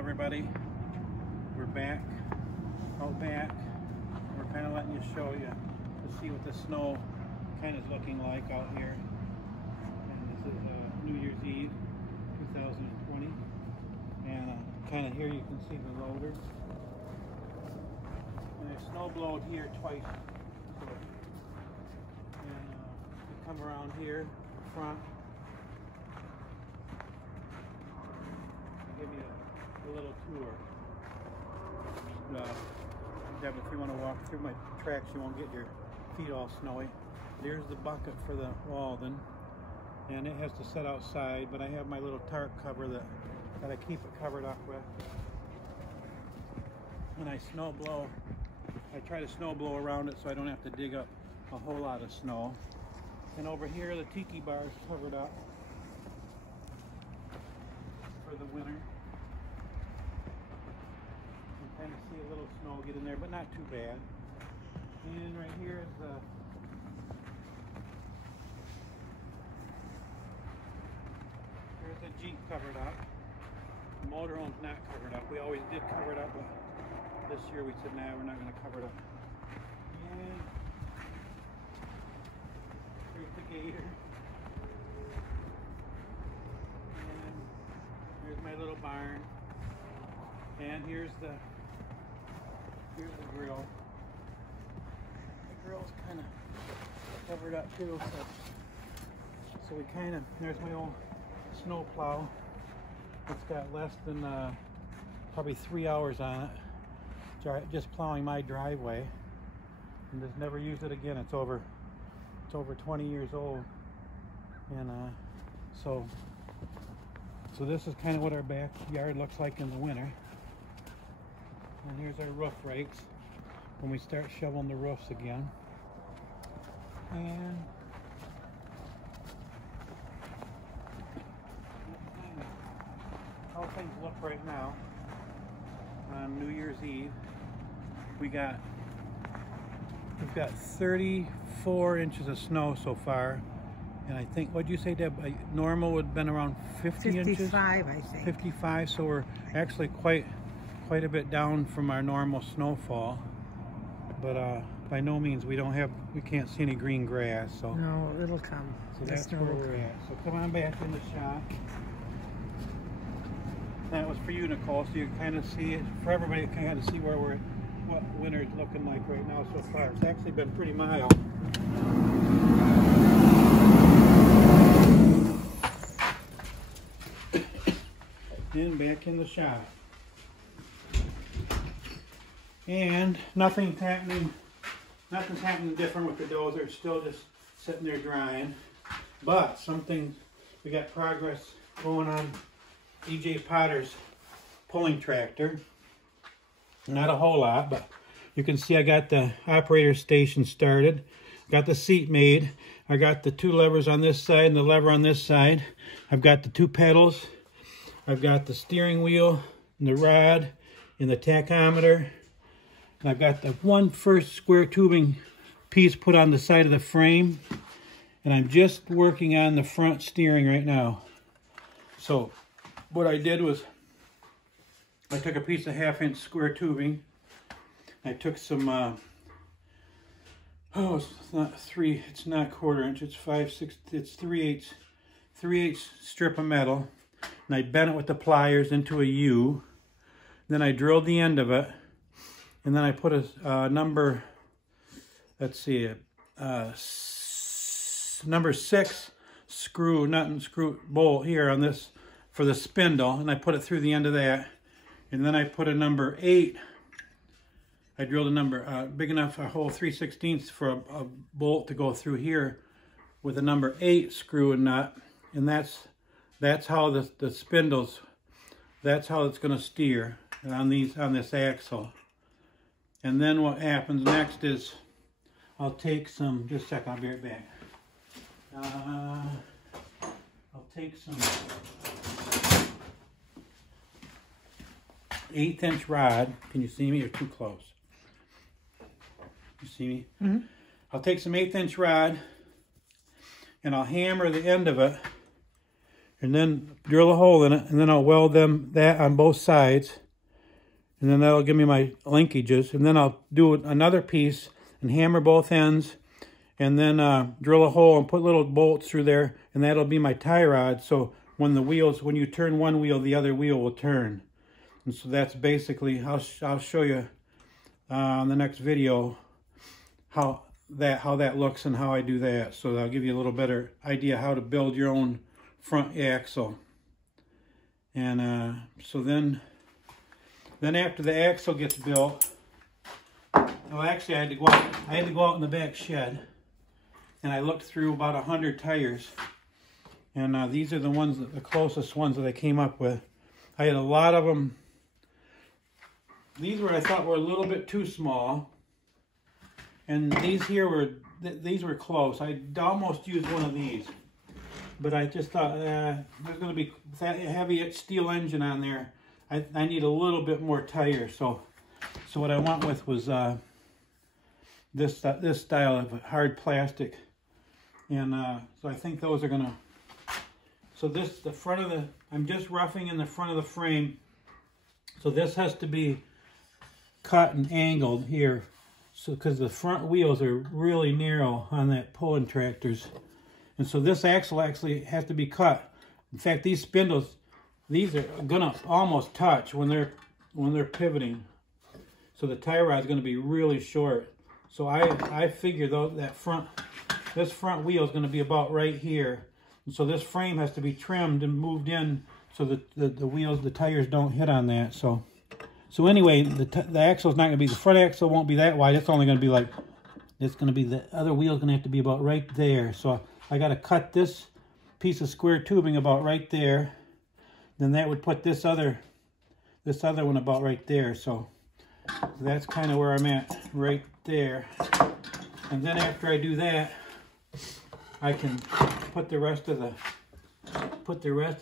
everybody. We're back, out back. We're kind of letting you show you to see what the snow kind of is looking like out here. And this is New Year's Eve 2020. And kind of here you can see the loader. And I snow blowed here twice. So, and we come around here front. Give you a little tour. Deb, if you want to walk through my tracks, you won't get your feet all snowy. There's the bucket for the Walden, and it has to set outside, but I have my little tarp cover that I keep it covered up with. And I snow blow. I try to snow blow around it so I don't have to dig up a whole lot of snow. And over here, the tiki bar is covered up for the winter. You can kind of see a little snow get in there, but not too bad. And right here is here's the Jeep covered up. The motorhome's not covered up. We always did cover it up, but this year we said, nah, we're not going to cover it up. And here's the gator. Here's my little barn, and here's the grill. The grill's kind of covered up too, so we kind of, there's my old snow plow. It's got less than probably 3 hours on it. Just plowing my driveway, and just never used it again. It's over 20 years old, and so this is kind of what our backyard looks like in the winter. And here's our roof rakes when we start shoveling the roofs again. And how things look right now on New Year's Eve. We've got 34 inches of snow so far. And I think, what'd you say, Deb? Normal would have been around 50 inches? 55, I think. 55, so we're actually quite a bit down from our normal snowfall. But by no means, we can't see any green grass. So no, it'll come. So that's where we're at. So come on back in the shop. That was for you, Nicole, so you can kind of see it. For everybody to kind of see what winter's looking like right now so far. It's actually been pretty mild. And back in the shop. And nothing's happening different with the dozer. It's still just sitting there drying. But we got progress going on E.J. Potter's pulling tractor. Not a whole lot, but you can see I got the operator station started. Got the seat made. I got the 2 levers on this side and the lever on this side. I've got the 2 pedals. I've got the steering wheel and the rod and the tachometer. And I've got the first square tubing piece put on the side of the frame. And I'm just working on the front steering right now. So what I did was I took a piece of 1/2-inch square tubing. I took some, it's not 1/4 inch, it's 5/6, it's 3/8 strip of metal. And I bent it with the pliers into a U. Then I drilled the end of it. And then I put a number, let's see, number 6 nut and screw bolt here on this for the spindle. And I put it through the end of that. And then I put a number 8. I drilled a number big enough, a hole 3/16 for a bolt to go through here with a number 8 screw and nut. And that's how the spindles, that's how it's going to steer on this axle. And then what happens next is I'll take some, just a second, I'll be right back. I'll take some 1/8-inch rod. Can you see me? You're too close. You see me? Mm-hmm. I'll take some 1/8-inch rod and I'll hammer the end of it and then drill a hole in it, and then I'll weld that on both sides, and then that'll give me my linkages, and then I'll do another piece and hammer both ends, and then drill a hole and put little bolts through there, and that'll be my tie rod. So when you turn one wheel, the other wheel will turn. And so that's basically, I'll show you on the next video how that looks and how I do that. So that'll give you a little better idea how to build your own front axle. And so then after the axle gets built, well, actually I had to go out in the back shed, and I looked through about 100 tires, and these are the closest ones that I came up with. I had a lot of them. These I thought were a little bit too small, and these were close. I almost used one of these, but I just thought there's going to be that heavy steel engine on there. I need a little bit more tire, so what I went with was this style of hard plastic, and so I think those are gonna. So I'm just roughing in the front of the frame, so this has to be cut and angled here, so because the front wheels are really narrow on that pulling tractors, and so this axle actually has to be cut. In fact, these spindles, these are gonna almost touch when they're pivoting, so the tie rod is going to be really short. So I figure though this front wheel is going to be about right here, and so this frame has to be trimmed and moved in so that the tires don't hit on that. So anyway, the axle is not going to be, the front axle won't be that wide. It's only going to be like, it's going to be, the other wheel is going to have to be about right there. So I got to cut this piece of square tubing about right there. Then that would put this other one about right there. So that's kind of where I'm at, right there. And then after I do that, I can put the rest of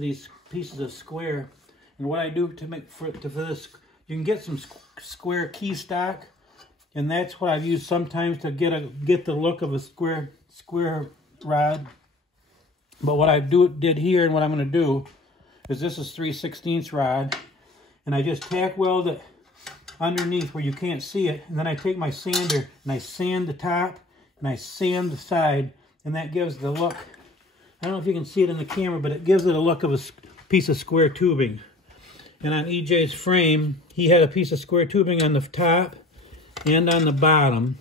these pieces of square. And what I do to make for this, you can get some square key stock, and that's what I've used sometimes to get the look of a square rod. But what I did here, and what I'm going to do is, this is 3/16 rod, and I just tack weld it underneath where you can't see it, and then I take my sander and I sand the top and I sand the side, and that gives the look. I don't know if you can see it in the camera, but it gives it a look of a piece of square tubing. And on EJ's frame, he had a piece of square tubing on the top and on the bottom,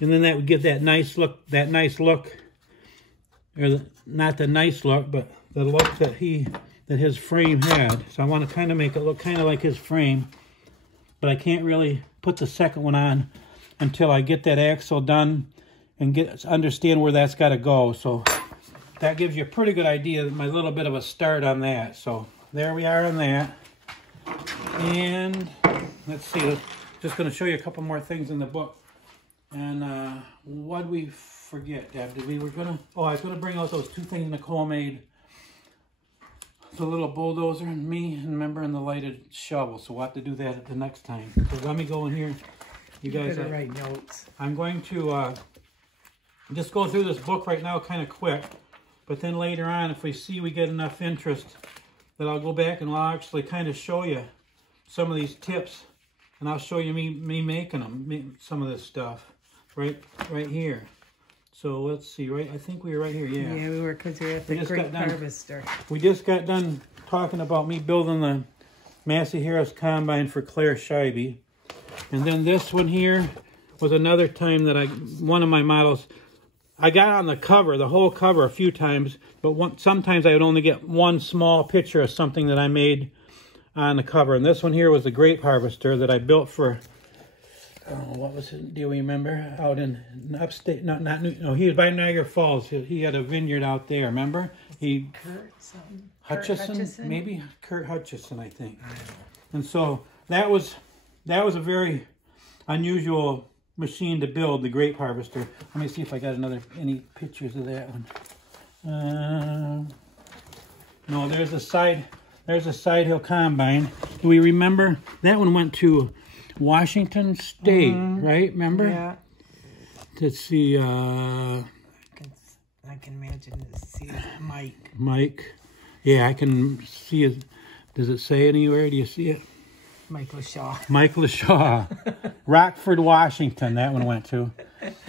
and then that would give that nice look, or not the nice look, but the look that his frame had. So I want to kind of make it look kind of like his frame, but I can't really put the second one on until I get that axle done and understand where that's got to go. So that gives you a pretty good idea, my little bit of a start on that. So there we are on that. And let's see, just going to show you a couple more things in the book. And what did we forget, Deb? I was going to bring out those two things Nicole made. The little bulldozer and me, and remember, and the lighted shovel. So we'll have to do that the next time. So let me go in here. You guys better write notes. I'm going to just go through this book right now kind of quick. But then later on, if we see we get enough interest, that I'll go back and I'll actually kind of show you some of these tips. And I'll show you me making them, some of this stuff right here. So let's see, right? I think we were right here, yeah. Yeah, we were, because we were at the Great Harvester. We just got done talking about me building the Massey Harris Combine for Claire Scheibe. And then this one here was another time that one of my models, I got on the cover, the whole cover a few times, but sometimes I would only get one small picture of something that I made on the cover. And this one here was the Grape Harvester that I built for, what was it? Do you remember? Out in upstate, he was by Niagara Falls. He had a vineyard out there, remember? Kurt something? Hutchison? Maybe Kurt Hutchison, I think. And so that was a very unusual machine to build, the Grape Harvester. Let me see if I got any pictures of that one. No, there's a side hill combine. Do we remember? That one went to Washington State, right? Remember? Yeah. Let's see. I can imagine to see Mike. Yeah, I can see it. Does it say anywhere? Do you see it? Michael Shaw. Michael Shaw. Rockford, Washington, that one went to.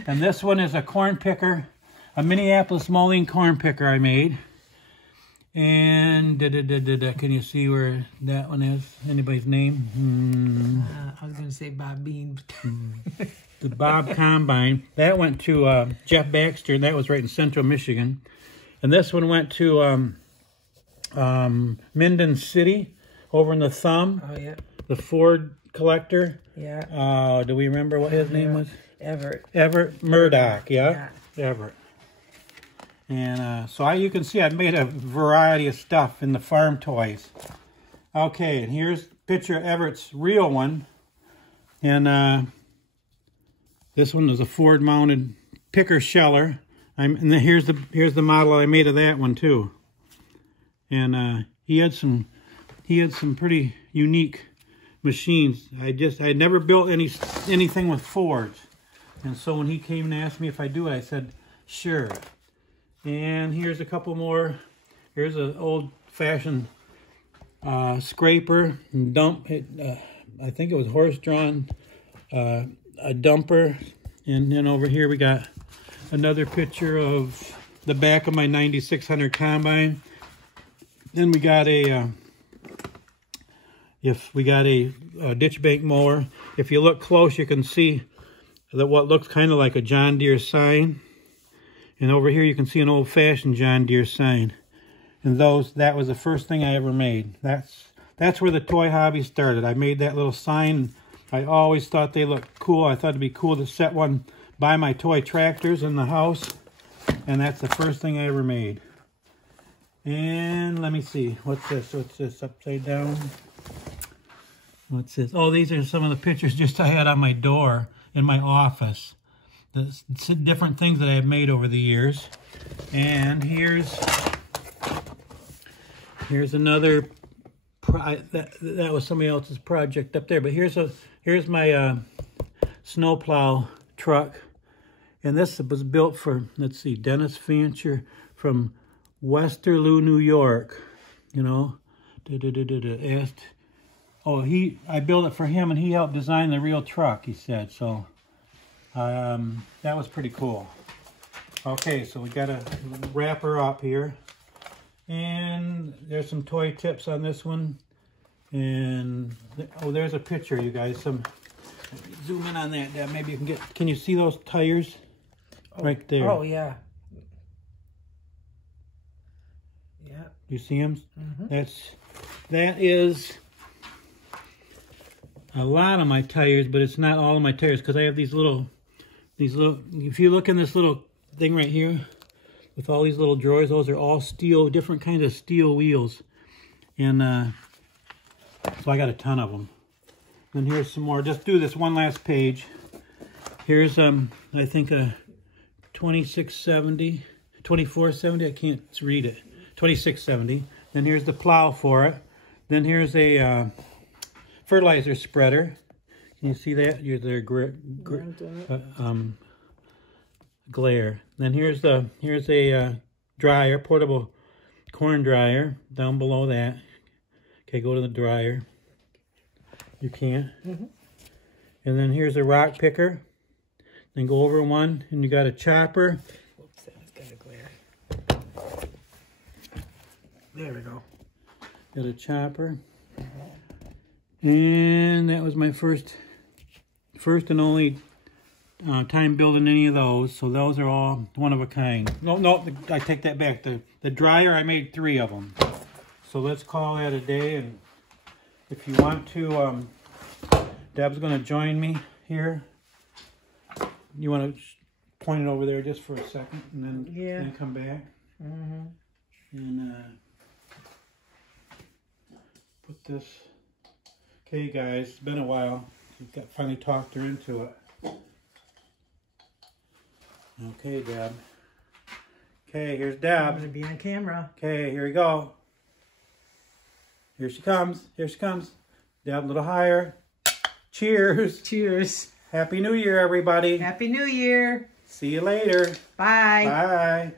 And this one is a corn picker, a Minneapolis Moline corn picker I made. And can you see where that one is? Anybody's name? I was going to say Bob Bean. The Bob Combine. That went to Jeff Baxter, and that was right in central Michigan. And this one went to Minden City, over in the Thumb. Oh, yeah. The Ford collector. Yeah. Do we remember what his name was? Everett. Everett Murdoch, yeah. Everett. And so you can see I've made a variety of stuff in the farm toys. Okay, and here's a picture of Everett's real one. And this one is a Ford mounted picker sheller. And then here's the model I made of that one too. And he had some pretty unique machines. I never built anything with Fords. And so when he came and asked me if I do it, I said, sure. And here's a couple more. Here's an old-fashioned scraper and dump. I think it was horse-drawn, a dumper. And then over here we got another picture of the back of my 9600 combine. Then we got a ditch bank mower. If you look close, you can see that what looks kind of like a John Deere sign. And over here you can see an old-fashioned John Deere sign. And that was the first thing I ever made. That's where the toy hobby started. I made that little sign. I always thought they looked cool. I thought it'd be cool to set one by my toy tractors in the house. And that's the first thing I ever made. And let me see. What's this? What's this upside down? What's this? Oh, these are some of the pictures just I had on my door in my office. The different things that I have made over the years. And here's another, that was somebody else's project up there. But here's my snowplow truck. And this was built for, let's see, Dennis Fancher from Westerlo, New York. You know, I built it for him, and he helped design the real truck, he said. So that was pretty cool. Okay, so we got to wrap her up here. And there's some toy tips on this one. And, there's a picture, you guys. Zoom in on that. Maybe you can you see those tires? Right there. Oh, yeah. Yeah. You see them? Mm-hmm. That is a lot of my tires, but it's not all of my tires, because I have these little, if you look in this little thing right here, with all these little drawers, those are all steel, different kinds of steel wheels. And so I got a ton of them. And here's some more. Just do this one last page. Here's, I think a 2470, I can't read it, 2670. Then here's the plow for it. Then here's a fertilizer spreader. Can you see that? Here's their glare. Then here's a dryer, portable corn dryer down below that. Okay, go to the dryer. You can't. Mm-hmm. And then here's a rock picker. Then go over one, and you got a chopper. Whoops, that's got a glare. There we go. Got a chopper. And that was my first and only time building any of those. So those are all one of a kind. No, I take that back. The dryer, I made 3 of them. So let's call that a day. And if you want to, Deb's going to join me here. You want to point it over there just for a second, and then come back. Mm-hmm. And put this. Okay, guys, it's been a while. We've finally talked her into it. Okay, Deb. Okay, here's Deb. I'm going to be on camera. Okay, here we go. Here she comes. Here she comes. Deb, a little higher. Cheers. Cheers. Happy New Year, everybody. Happy New Year. See you later. Bye. Bye.